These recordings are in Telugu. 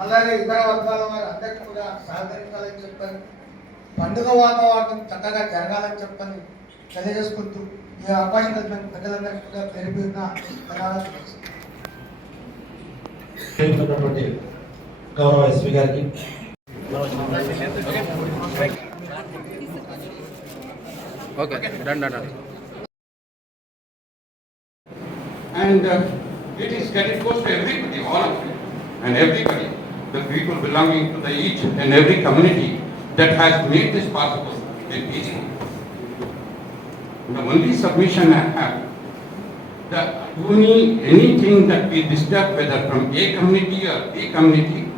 అలాగే ఇతర వర్గాల వారు అందరికీ కూడా సహకరించాలని చెప్పని పండుగ వాతావరణం చక్కగా జరగాలని చెప్పని తెలియజేసుకుంటూ ఈ అవకాశం కలిగిన ప్రజలందరికీ కూడా పేరు పేరున ధన్యవాదాలు గౌరవ ఎస్పీ గారికి. ఓకే రండి రండి And uh, it is that it goes to everybody, all of you, and everybody, the people belonging to the each and every community that has made this possible. It is the only submission I have, that any, anything that we disturb, whether from A community or B community,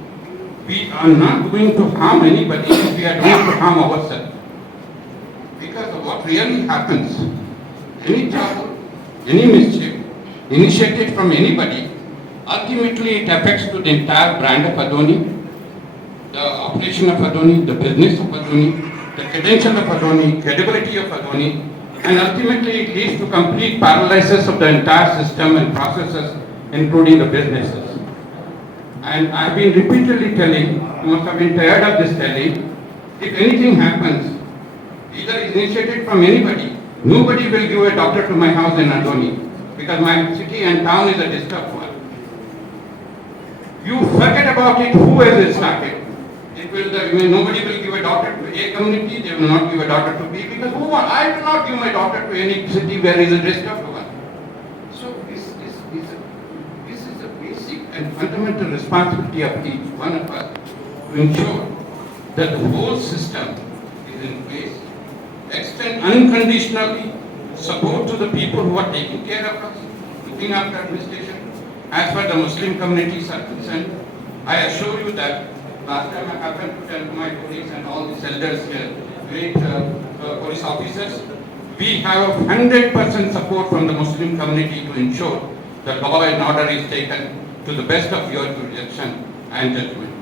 we are not going to harm anybody, we are going to harm ourselves. Because what really happens, any trouble, any mischief, initiated from anybody, ultimately it affects to the entire brand of Adoni, the operation of Adoni, the business of Adoni, the credential of Adoni, credibility of Adoni, and ultimately it leads to complete paralysis of the entire system and processes, including the businesses. And I've been repeatedly telling, you must have been tired of this telling, if anything happens, either initiated from anybody, nobody will give a doctor to my house in Adoni, because my city and town is a disturbed one. About it, who has it started? It will, the- nobody will give a daughter to A community, they will not give a daughter to B, because who, want- I will not give my daughter to any city where is a disturbed one. So this, this, this, this is a basic and fundamental responsibility of each one of us to ensure that the whole system is in place, extend unconditionally support to the people who are taking care of us, looking after administration. As far as the Muslim communities are concerned, I assure you that last time I happened to tell my colleagues and all these elders here, great uh, uh, police officers, we have hundred percent support from the Muslim community to ensure that law and order is taken to the best of your jurisdiction and judgment.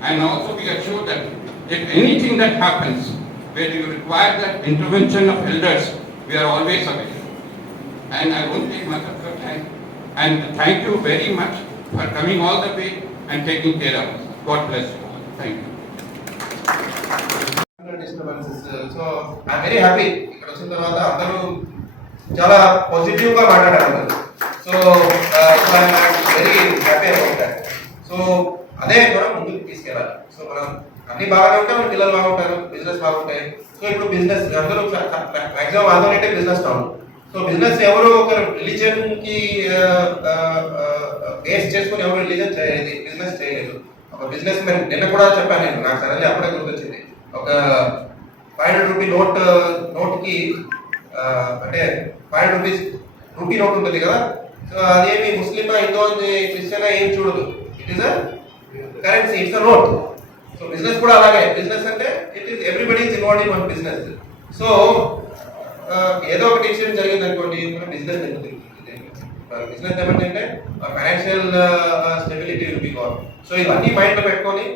And also we assure that if anything that happens, where you require the intervention of elders, we are always available. And I won't take much of your time. And thank you very much for coming all the way and taking care of us. God bless you all. Thank you. So I'm very happy ఇక్కడ వచ్చిన తర్వాత అందరూ చాలా పాజిటివ్గా మాట్లాడారు so very happy about that so అదే మనం ముందుకు తీసుకెళ్ళాలి. సో మనం అన్ని బాగానే ఉంటే మన పిల్లలు బాగుంటారు బిజినెస్ బాగుంటాయి. సో ఇప్పుడు బిజినెస్ అందరూ మాక్సిమం ఆందోళన బిజినెస్ టౌన్ సో బిజినెస్ ఎవరు ఒక రిలీజన్కి బేస్ చేసుకుని ఎవరు రిలీజన్ చేయలేదు బిజినెస్ చేయలేదు. ఒక బిజినెస్ మెన్ నిన్న కూడా చెప్పాను నేను నాకు సడన్లీ అప్పుడే గుర్తొచ్చింది. ఒక ఫైవ్ హండ్రెడ్ రూపీ నోట్ నోట్కి అంటే five hundred rupees rupee note ఉంటుంది కదా? సో అదేమి ముస్లిం హిందూ క్రిస్టియన్ ఏం చూడదు. It is a currency it's a note so business కూడా అలాగే బిజినెస్ అంటే it is everybody is involve in one business so ఏదో ఒక ఇన్సిడెంట్ జరిగింది అనుకోండి మన బిజినెస్ బిజినెస్ ఏమంటే financial stability will be gone so ఇవన్నీ మైండ్లో పెట్టుకొని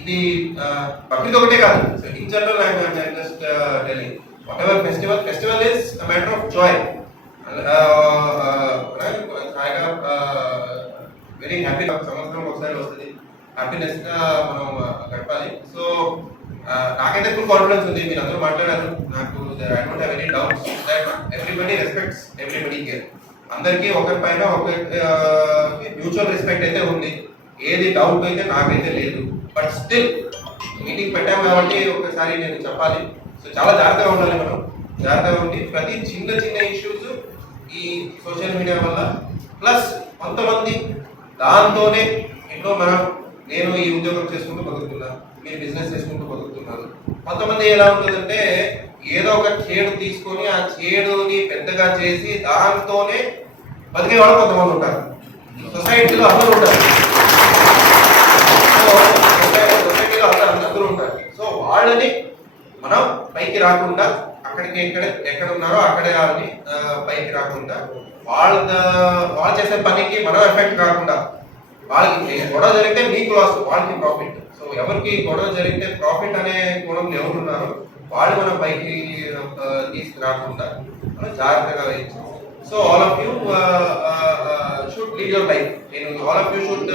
ఇది పబ్లిక్ ఒకటే కాదు in general I'm just telling whatever festival festival is matter of joy very happy సంవత్సరం ఒకసారి వస్తుంది. హ్యాపీనెస్గా మనం గడపాలి. సో నాకైతే ఫుల్ కాన్ఫిడెన్స్ ఉంది మీరు అందరూ మాట్లాడారు. నాకు I don't have any doubts that everybody respects everybody care అందరికీ ఒకరి పైన ఒకరి మ్యూచువల్ రెస్పెక్ట్ అయితే ఉంది. ఏది డౌట్ అయితే నాకైతే లేదు. బట్ స్టిల్ మీటింగ్ పెట్టాం కాబట్టి ఒకసారి నేను చెప్పాలి. సో చాలా జాగ్రత్తగా ఉండాలి మనం. జాగ్రత్తగా ఉండి ప్రతి చిన్న చిన్న ఇష్యూస్ ఈ సోషల్ మీడియా వల్ల ప్లస్ కొంతమంది దాంతోనే ఎన్నో మనం నేను ఈ ఉద్యోగం చేసుకుంటూ బతుకుతున్నా మీరు బిజినెస్ చేసుకుంటూ బతుకుతున్నారు కొంతమంది ఎలా ఉంటుందంటే ఏదో ఒక చేడు తీసుకొని ఆ చేడుని పెద్దగా చేసి దాంతోనే బతికే వాళ్ళు కొంతమంది ఉంటారు. సొసైటీలో అందరూ ఉంటారు. సొసైటీలో అందరూ అందరూ ఉంటారు. సో వాళ్ళని మనం పైకి రాకుండా అక్కడికి ఎక్కడ ఎక్కడ ఉన్నారో అక్కడే వాళ్ళని పైకి రాకుండా వాళ్ళ వాళ్ళు చేసే పనికి మనం ఎఫెక్ట్ కాకుండా వాళ్ళకి గొడవ జరిగితే మీకు లాస్ వాళ్ళకి ప్రాఫిట్ సో ఎవరికి గొడవ జరిగితే ప్రాఫిట్ అనే కోణంలో ఎవరున్నారో వాళ్ళు మనం పైకి తీసుకురాకుండా మనం జాగ్రత్తగా వహించాలి so all of you should lead your life నేను all of you should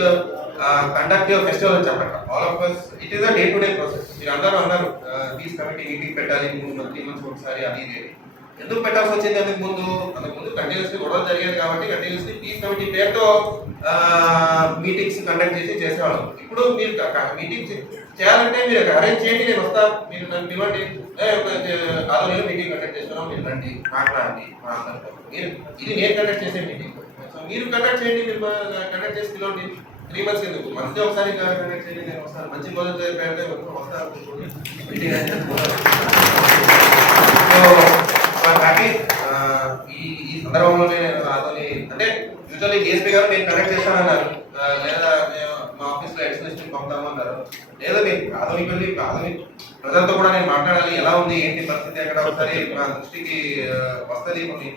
conduct your festival చెప్పండి all of us it is a day to day process మీరు అందరూ అన్నారు పీస్ కమిటీ మీటింగ్ పెట్టాలి మూడు త్రీ మంత్స్ ఒకసారి అది ఇది. ఎందుకు పెట్టాల్సి వచ్చింది అంతకు ముందు? అందుకు ముందు కంటిన్యూస్లీ గొడవలు జరిగేది కాబట్టి కంటిన్యూస్లీ పీస్ కమిటీ పేరుతో మీటింగ్స్ కండక్ట్ చేసి చేసేవాళ్ళం. ఇప్పుడు మీరు మీటింగ్స్ చేయాలంటే మీరు అరేంజ్ చేయండి నేను వస్తా మీరు నన్ను పిలవండి. ఒక, మీటింగ్ కండక్ట్ చేస్తున్నాం మీరు రండి మాట్లాడండి మా మీరు ఇది నేను కండక్ట్ చేసే మీటింగ్ సో మీరు కండక్ట్ చేయండి మీరు కండక్ట్ చేసి పిలవండి. త్రీ మంత్స్ ఎందుకు? మంత్లీ ఒకసారి కండక్ట్ చేయండి నేను వస్తాను. మంచి భోజనం పేరుతో పెడితే వస్తాను మీటింగ్ అయితే సో హ్యాపీ ఈ ఈ సందర్భంలోనే నేను అతని అంటే యూజువల్లీ డిఎస్పీ గారు నేను కనెక్ట్ చేస్తానన్నారు ఆ, లేదా మేము మా ఆఫీస్లో ఎక్స్ప్లెనేషన్ పంపుతామన్నారు లేదా నేను వెళ్ళి ప్రజలతో కూడా నేను మాట్లాడాలి. ఎలా ఉంది ఏంటి పరిస్థితి అక్కడ ఒకసారి నా దృష్టికి వస్తుంది కొన్ని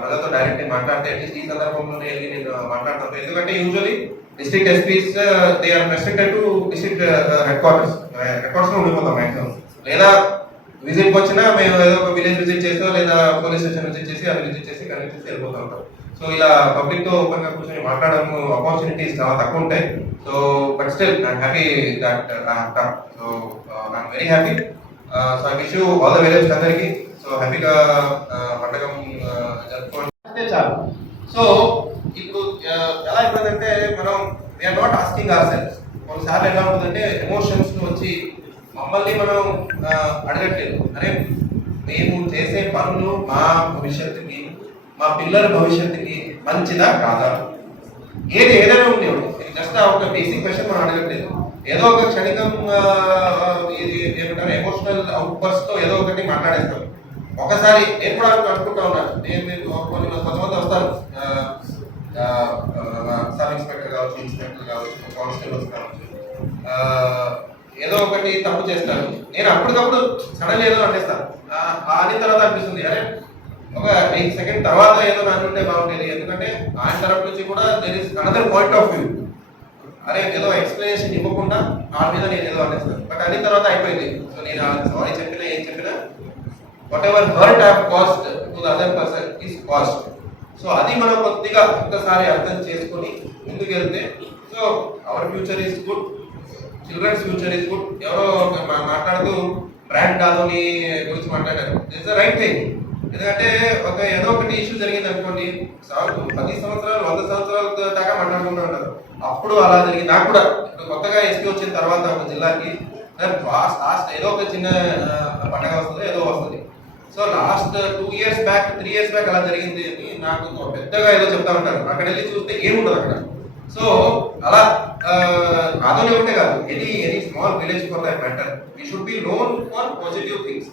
ప్రజలతో డైరెక్ట్ మాట్లాడితే అట్లీస్ట్ ఈ సందర్భంలోనే వెళ్ళి నేను మాట్లాడతాను. ఎందుకంటే usually district SPs they are restricted to district headquarters head క్వార్టర్స్లో ఉండిపోతాం మాక్సిమం లేదా విజిట్ వచ్చినా మేము ఏదో ఒక విలేజ్ విజిట్ చేసో లేదా పోలీస్ స్టేషన్ విజిట్ చేసి అది విజిట్ చేసి కనెక్ట్ చేసి వెళ్ళిపోతూ ఉంటాం. సో ఇలా పబ్లిక్తో ఓపెన్గా కూర్చొని మాట్లాడడం ఆపర్చునిటీస్ చాలా తక్కువ ఉంటాయి. So but still I'm happy that I have come so I'm very happy so I wish you all the very best అందరికి. సో హ్యాపీగా పండగం uh, జరుపుకోండి. చాలు. సో ఇప్పుడు uh, ఎలా అయిపోయిందంటే మనం we're not asking ourselves కొన్నిసార్లు ఎలా ఉంటుందంటే ఎమోషన్స్ వచ్చి మమ్మల్ని మనం uh, అడగట్లేదు. అరే మేము చేసే పనులు మా భవిష్యత్తుకి మా పిల్లల భవిష్యత్తుకి మంచిదా కాదా? ఏది ఏదైనా ఉండేవాడు జస్ట్ ఒక బేసిక్ క్వశ్చన్ మనం అడగట్లేదు. ఏదో ఒక క్షణికం ఇది ఏమంటారు ఎమోషనల్తో ఏదో ఒకటి మాట్లాడేస్తాం. ఒకసారి నేను కూడా అనుకుంటా ఉన్నాను. నేను కొన్ని కొంతమంది వస్తారు. సబ్ ఇన్స్పెక్టర్ కావచ్చు ఇన్స్పెక్టర్ కావచ్చు కానిస్టేబుల్స్ కావచ్చు. ఏదో ఒకటి తప్పు చేస్తాను నేను అప్పటికప్పుడు సడన్ ఏదో అనేస్తాను ఆ, తర్వాత అనిపిస్తుంది. అరే ఒక ఎయిట్ సెకండ్ తర్వాత ఏదో నాకు ఉంటే బాగుండేది. ఎందుకంటే ఆయన తరపు నుంచి కూడా there is another point of view అరే ఏదో ఎక్స్ప్లెనేషన్ ఇవ్వకుండా వాళ్ళ మీద నేను ఏదో అనేస్తాను. బట్ అన్ని తర్వాత అయిపోయింది. సో నేను సారీ చెప్పినా ఏం చెప్పినా whatever hurt have caused to the other person is caused so అది మనం కొద్దిగా ఒక్కసారి అర్థం చేసుకొని ముందుకు వెళ్తే so our future is good children's future is good ఎవరో మాట్లాడుతూ బ్రాండ్ కాదని గురించి మాట్లాడారు. ఇట్స్ ద రైట్ థింగ్ ఎందుకంటే ఒక ఏదో ఒకటి ఇష్యూ జరిగింది అనుకోండి పది సంవత్సరాలు వంద సంవత్సరాల దాకా మాట్లాడుకుంటూ ఉంటారు. అప్పుడు అలా జరిగింది. నాకు కూడా ఇప్పుడు కొత్తగా ఎస్పీ వచ్చిన తర్వాత ఒక జిల్లాకి లాస్ట్ ఏదో ఒక చిన్న పండగ వస్తుంది ఏదో వస్తుంది. So last two years back three years back అలా జరిగింది అని నాకు పెద్దగా ఏదో చెప్తా ఉంటారు. అక్కడ వెళ్ళి చూస్తే ఏముండదు అక్కడ. సో అలా నాతోనే ఒకటే కాదు. Any any small village for that matter we should be known for positive things